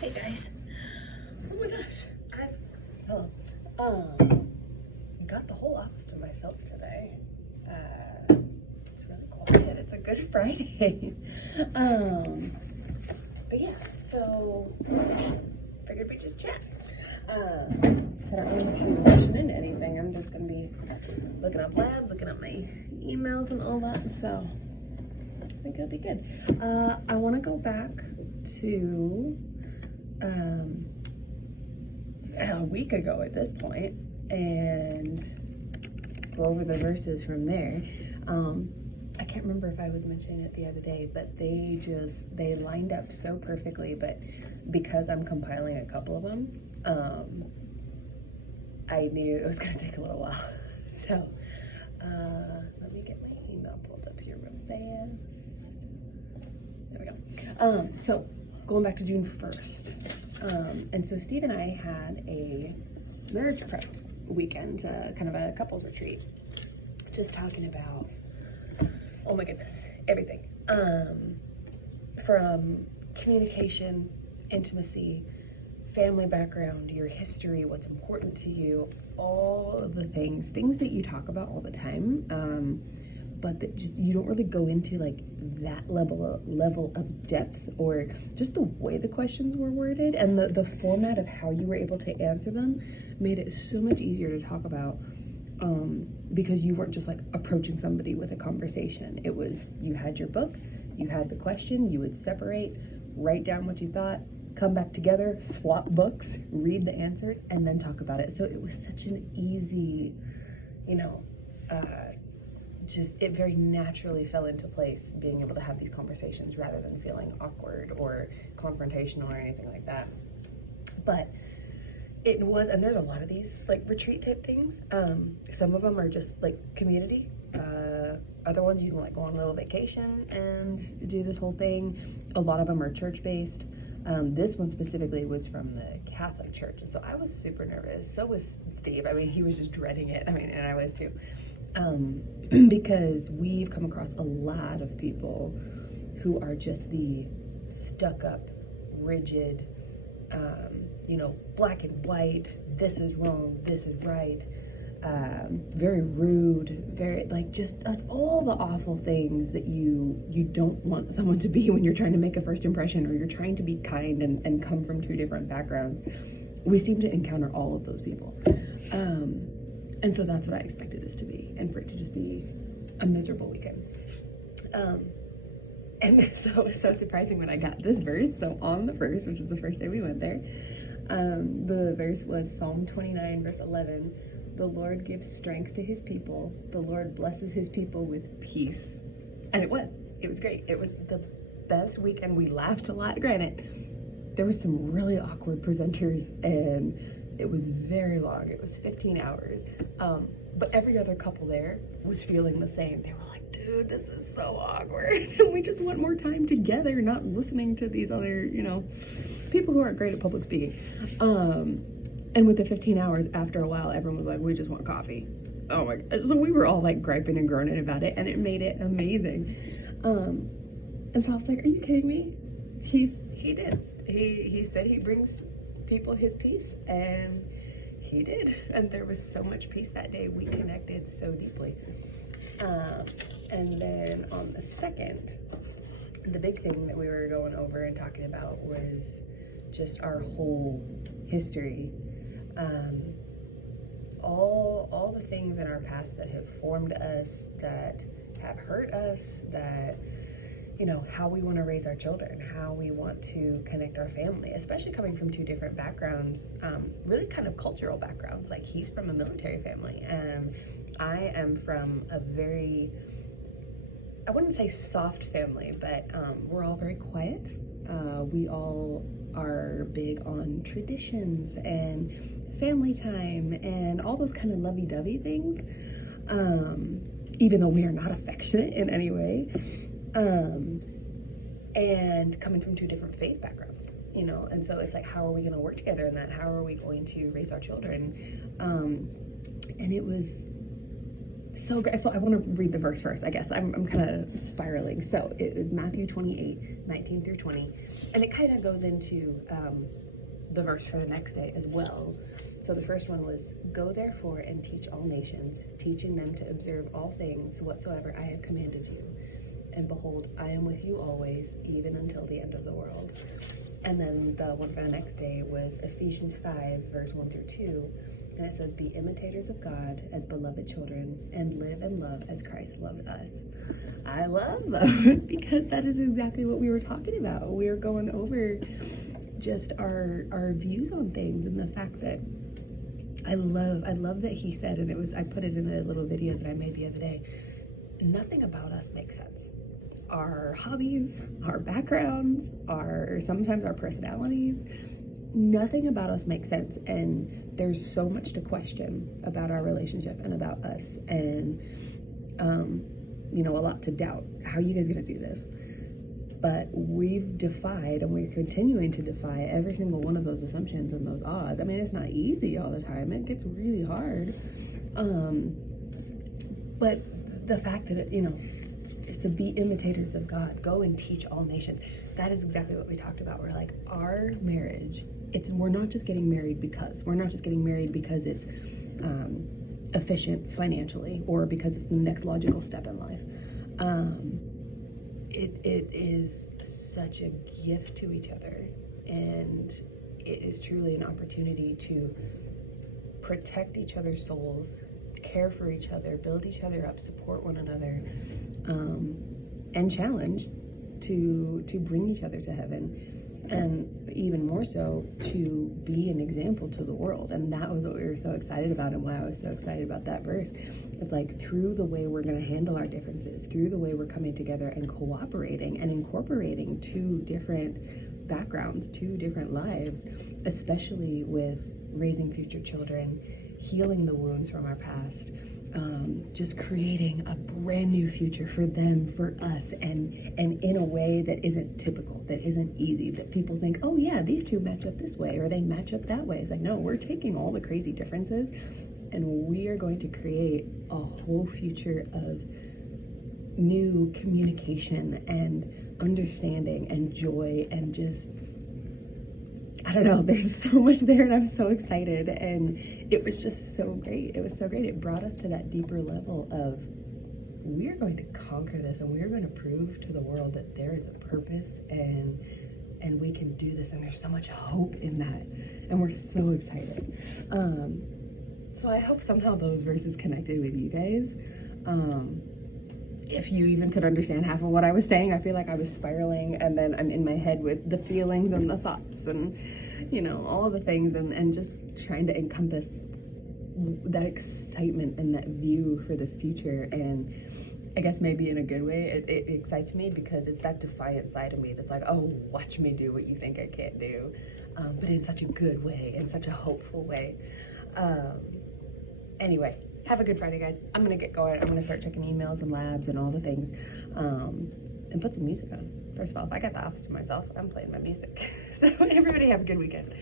Hey guys. Oh my gosh. Hello. Got the whole office to myself today. It's really quiet. It's a good Friday. But yeah, so figured we just chat. So I don't really be rushing into anything. I'm just gonna be looking up labs, looking up my emails and all that. So I think it'll be good. I want to go back to a week ago at this point and go over the verses from there. I can't remember if I was mentioning it the other day, but they lined up so perfectly. But because I'm compiling a couple of them, I knew it was going to take a little while. So let me get my email pulled up here real fast. There we go. So going back to June 1st. And so Steve and I had a marriage prep weekend, kind of a couples retreat, just talking about, oh my goodness, everything. From communication, intimacy, family background, your history, what's important to you, all of the things that you talk about all the time, but that just you don't really go into like that level of depth, or just the way the questions were worded and the format of how you were able to answer them made it so much easier to talk about, because you weren't just like approaching somebody with a conversation. It was, you had your book, you had the question, you would separate, write down what you thought, come back together, swap books, read the answers, and then talk about it. So it was such an easy, just it very naturally fell into place, being able to have these conversations rather than feeling awkward or confrontational or anything like that. But it was, and there's a lot of these like retreat type things. Some of them are just like community. Other ones you can like go on a little vacation and do this whole thing. A lot of them are church based. This one specifically was from the Catholic Church, and so I was super nervous. So was Steve. I mean, he was just dreading it. I mean, and I was too. Because we've come across a lot of people who are just the stuck up, rigid, black and white, this is wrong, this is right, very rude, very like just all the awful things that you don't want someone to be when you're trying to make a first impression, or you're trying to be kind and come from two different backgrounds. We seem to encounter all of those people. And so that's what I expected this to be, and for it to just be a miserable weekend. And so it was so surprising when I got this verse. So on the first, which is the first day we went there, the verse was Psalm 29, verse 11. The Lord gives strength to his people. The Lord blesses his people with peace. And it was great. It was the best weekend. We laughed a lot. Granted, there was some really awkward presenters, and it was very long. It was 15 hours. But every other couple there was feeling the same. They were like, dude, this is so awkward. And we just want more time together, not listening to these other, people who aren't great at public speaking. And with the 15 hours, after a while, everyone was like, we just want coffee. Oh my God. So we were all like griping and groaning about it, and it made it amazing. And so I was like, are you kidding me? He did. He said he brings people his peace, and he did. And there was so much peace that day. We connected so deeply. And then on the second, the big thing that we were going over and talking about was just our whole history. All the things in our past that have formed us, that have hurt us, that how we want to raise our children, how we want to connect our family, especially coming from two different backgrounds, really kind of cultural backgrounds. Like, he's from a military family, and I am from a very, I wouldn't say soft family, but we're all very quiet. We all are big on traditions and family time and all those kind of lovey-dovey things, even though we are not affectionate in any way. And coming from two different faith backgrounds, and so it's like, how are we going to work together in that? How are we going to raise our children? And it was so great. So I want to read the verse first, I guess. I'm kind of spiraling. So it is Matthew 28, 19 through 20. And it kind of goes into the verse for the next day as well. So the first one was, "Go therefore and teach all nations, teaching them to observe all things whatsoever I have commanded you. And behold, I am with you always, even until the end of the world." And then the one for the next day was Ephesians 5, verse 1 through 2. And it says, "Be imitators of God as beloved children, and live and love as Christ loved us." I love those because that is exactly what we were talking about. We were going over just our views on things, and the fact that I love that he said, and I put it in a little video that I made the other day, nothing about us makes sense. Our hobbies, our backgrounds, sometimes our personalities, nothing about us makes sense. And there's so much to question about our relationship and about us, and a lot to doubt. How are you guys gonna do this? But we've defied, and we're continuing to defy every single one of those assumptions and those odds. I mean, it's not easy all the time. It gets really hard. But the fact that is to be imitators of God, go and teach all nations. That is exactly what we talked about. We're like, our marriage, we're not just getting married because it's efficient financially, or because it's the next logical step in life. It is such a gift to each other, and it is truly an opportunity to protect each other's souls, care for each other, build each other up, support one another, and challenge to bring each other to heaven, and even more so to be an example to the world. And that was what we were so excited about, and why I was so excited about that verse. It's like, through the way we're going to handle our differences, through the way we're coming together and cooperating and incorporating two different backgrounds, two different lives, especially with raising future children, healing the wounds from our past, just creating a brand new future for them, for us, and in a way that isn't typical, that isn't easy, that people think, oh yeah, these two match up this way, or they match up that way. It's like, no, we're taking all the crazy differences, and we are going to create a whole future of new communication and understanding and joy, and just, I don't know, there's so much there, and I'm so excited, and it was just so great. It was so great. It brought us to that deeper level of, we are going to conquer this, and we are going to prove to the world that there is a purpose, and we can do this, and there's so much hope in that, and we're so excited. So I hope somehow those verses connected with you guys. If you even could understand half of what I was saying. I feel like I was spiraling, and then I'm in my head with the feelings and the thoughts and, all the things, and just trying to encompass that excitement and that view for the future. And I guess maybe in a good way, it excites me, because it's that defiant side of me that's like, oh, watch me do what you think I can't do. But in such a good way, in such a hopeful way. Anyway, have a good Friday, guys. I'm gonna get going. I'm gonna start checking emails and labs and all the things, and put some music on. First of all, if I got the office to myself, I'm playing my music. So everybody have a good weekend.